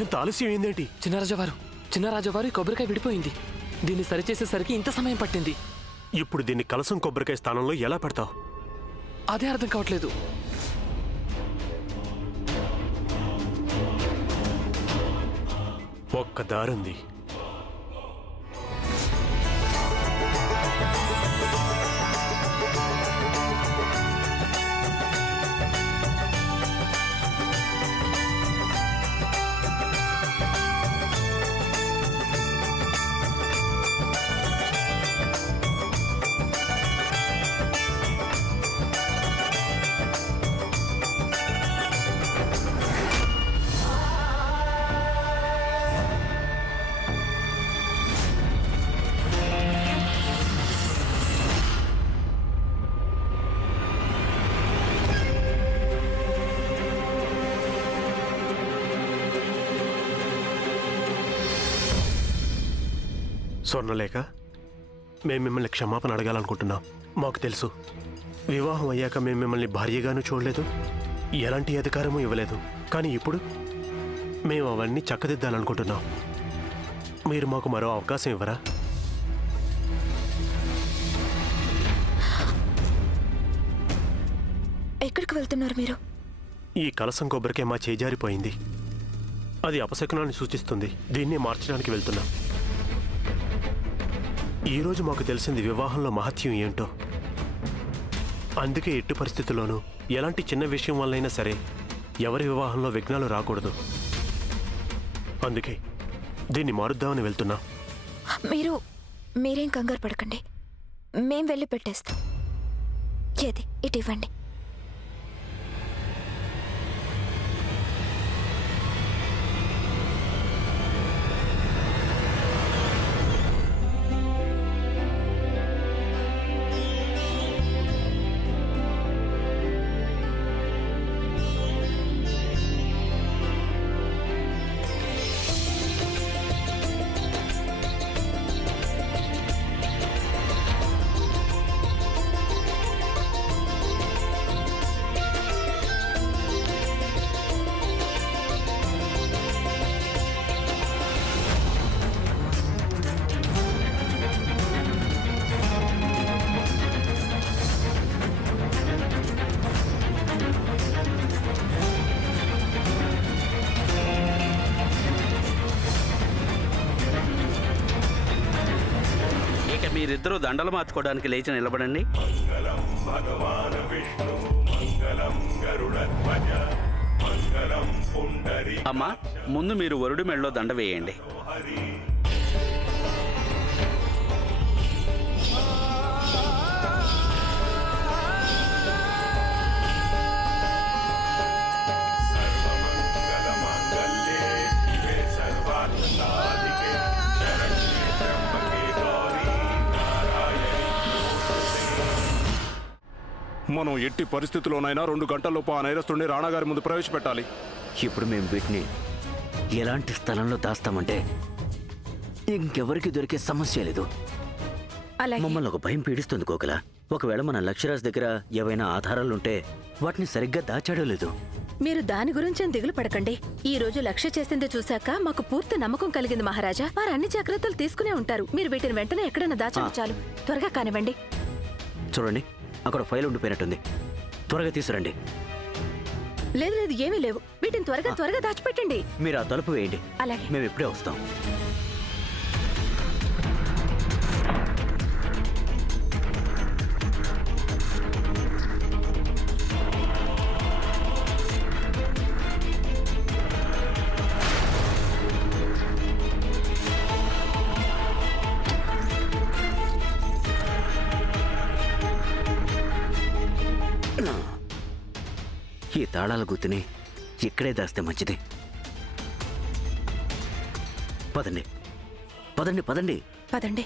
ఇంత ఆలస్యం ఏందేంటి? చిన్నరాజావారు కొబ్బరికాయ విడిపోయింది. దీన్ని సరిచేసేసరికి ఇంత సమయం పట్టింది. ఇప్పుడు దీన్ని కలసం కొబ్బరికాయ స్థానంలో ఎలా పెడతావు? అదే అర్థం కావట్లేదు. ఒక్క దారుంది. స్వర్ణలేఖ, మేము మిమ్మల్ని క్షమాపణ అడగాలనుకుంటున్నాం. మాకు తెలుసు, వివాహం అయ్యాక మేము మిమ్మల్ని భార్యగాను చూడలేదు, ఎలాంటి అధికారమూ ఇవ్వలేదు. కానీ ఇప్పుడు మేము అవన్నీ చక్కదిద్దాలనుకుంటున్నాం. మీరు మాకు మరో అవకాశం ఇవ్వరా? ఎక్కడికి వెళ్తున్నారు మీరు? ఈ కలసం కొబ్బరికాయ మా చేజారిపోయింది. అది అపశకునాన్ని సూచిస్తుంది. దీన్ని మార్చడానికి వెళ్తున్నాం. ఈరోజు మాకు తెలిసింది వివాహంలో మహత్యం ఏంటో. అందుకే ఎట్టి పరిస్థితుల్లోనూ ఎలాంటి చిన్న విషయం వల్లైనా సరే ఎవరి వివాహంలో విఘ్నాలు రాకూడదు. అందుకే దీన్ని మారుద్దామని వెళ్తున్నా. మీరేం కంగారు పడకండి, మేం వెళ్ళి పెట్టేస్తాం. ఏది ఇటు ఇవ్వండి. మీరిద్దరూ దండలు మార్చుకోవడానికి లేచి నిలబడండి. అమ్మా, ముందు మీరు వరుడి మెడలో దండ వేయండి. మనం ఎట్టి పరిస్థితుల్లోనైనా 2 గంటల్లోపు ఆ నేరస్తుడిని రాణాగారి ముందు ప్రవేశపెట్టాలి. ఇప్పుడు మేము వీటిని ఎలాంటి స్థలంలో దాస్తామంటే ఇంకెవరికి దొరికే సమస్య లేదు. మమ్మల్ని ఒక భయం పీడిస్తుంది కోకిల. ఒకవేళ మన లక్ష్యరాజ్ దగ్గర ఏవైనా ఆధారాలుంటే వాటిని సరిగ్గా దాచాడో లేదు. మీరు దాని గురించేం దిగులు పడకండి. ఈ రోజు లక్ష్య చేసింది చూశాక మాకు పూర్తి నమ్మకం కలిగింది మహారాజా. వారు అన్ని జాగ్రత్తలు తీసుకునే ఉంటారు. మీరు వీటిని వెంటనే ఎక్కడైనా దాచండి. చాలు, త్వరగా కానివ్వండి. చూడండి, అక్కడ ఫైల్ ఉండిపోయినట్టుంది. త్వరగా తీసుకురండి. లేదు లేదు, ఏమీ లేవు. వీటిని త్వరగా దాచిపెట్టండి. మీరు ఆ తలుపు వేయండి. అలాగే, మేము ఇప్పుడే వస్తాం. ఈ తాళాల గుర్తుని ఇక్కడే దాస్తే మంచిది. పదండి పదండి పదండి పదండి.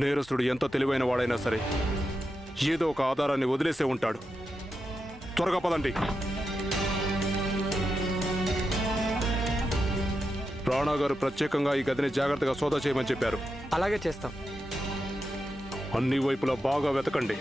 నేరస్తుడు ఎంత తెలివైన వాడైనా సరే ఏదో ఒక ఆధారాన్ని వదిలేసే ఉంటాడు. త్వరగా పదండి. రాణా గారు ప్రత్యేకంగా ఈ గదిని జాగ్రత్తగా సోదా చేయమని చెప్పారు. అలాగే చేస్తాం. అన్ని వైపులా బాగా వెతకండి.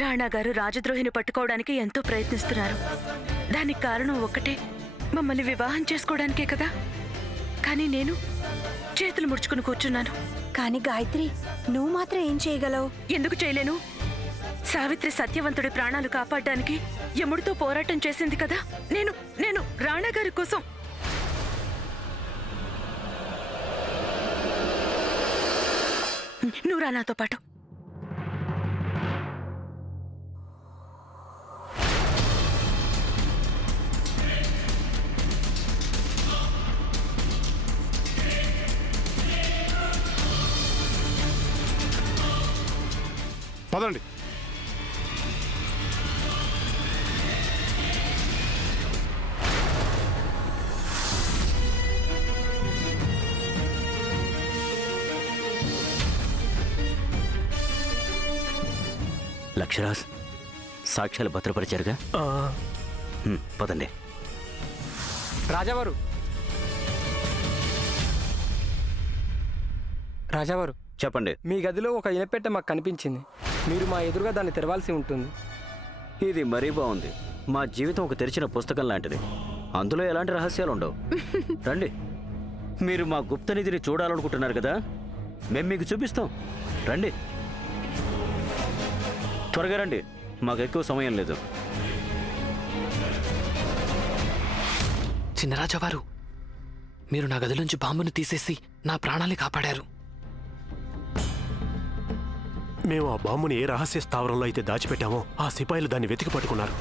రాణా గారు రాజద్రోహిని పట్టుకోవడానికి ఎంతో ప్రయత్నిస్తున్నారు. దానికి కారణం ఒక్కటే, మమ్మల్ని వివాహం చేసుకోవడానికే కదా. కానీ నేను చేతులు ముడుచుకుని కూర్చున్నాను. కానీ గాయత్రి, నువ్వు మాత్రం ఏం చేయగలవు? ఎందుకు చేయలేను? సావిత్రి సత్యవంతుడి ప్రాణాలు కాపాడడానికి యముడితో పోరాటం చేసింది కదా. నేను నేను రాణా గారి కోసం నువ్వు రా నాతో పాటు. పదండి. లక్షరాజ్, సాక్ష్యాలు భద్రపరిచారుగా? ఆ, పదండి. రాజావారు, రాజావారు, చెప్పండి. మీ గదిలో ఒక ఇనపెట్టె మాకు కనిపించింది. మీరు మా ఎదురుగా దాన్ని తెరవాల్సి ఉంటుంది. ఇది మరీ బాగుంది. మా జీవితం ఒక తెరిచిన పుస్తకం లాంటిది. అందులో ఎలాంటి రహస్యాలు ఉండవు. రండి. మీరు మా గుప్తనిధిని చూడాలనుకుంటున్నారు కదా, మేము మీకు చూపిస్తాం. రండి, త్వరగా రండి, మాకు ఎక్కువ సమయం లేదు. చిన్నరాజావారు, మీరు నా గదిలోంచి బాంబును తీసేసి నా ప్రాణాల్ని కాపాడారు. మేము ఆ బాంబుని ఏ రహస్య స్థావరంలో అయితే దాచిపెట్టామో ఆ సిపాయిలు దాన్ని వెతికి పట్టుకున్నారు.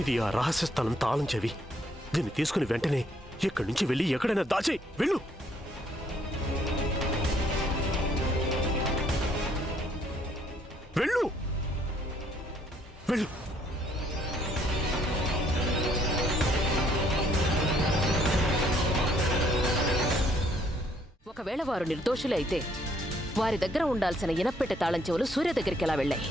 ఇది ఆ రహస్య స్థలం తాళం చెవి. దీన్ని తీసుకుని వెంటనే ఇక్కడి నుంచి వెళ్ళి ఎక్కడైనా దాచేయి. వెళ్ళు. వెళ్ళు వెళ్ళు. ఒకవేళ వారు నిర్దోషులైతే వారి దగ్గర ఉండాల్సిన ఇనప్పెట్టె తాళం చెవులు సూర్య దగ్గరికి ఎలా వెళ్ళాయి?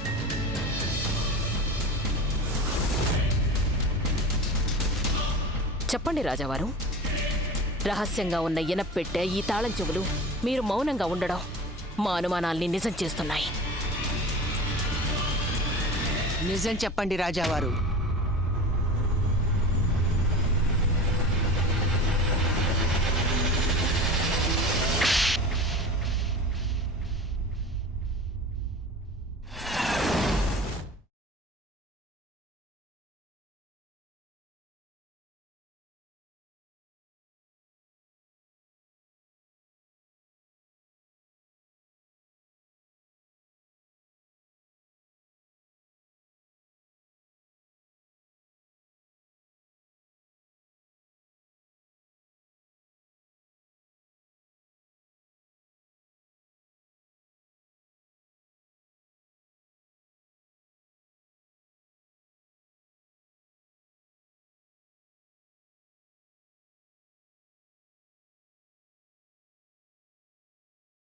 చెప్పండి రాజావారు. రహస్యంగా ఉన్న ఇనప్పెట్టె, ఈ తాళం చెవులు మీరు మౌనంగా ఉండడం మా అనుమానాల్ని నిజం చేస్తున్నాయి. నిజం చెప్పండి రాజావారు.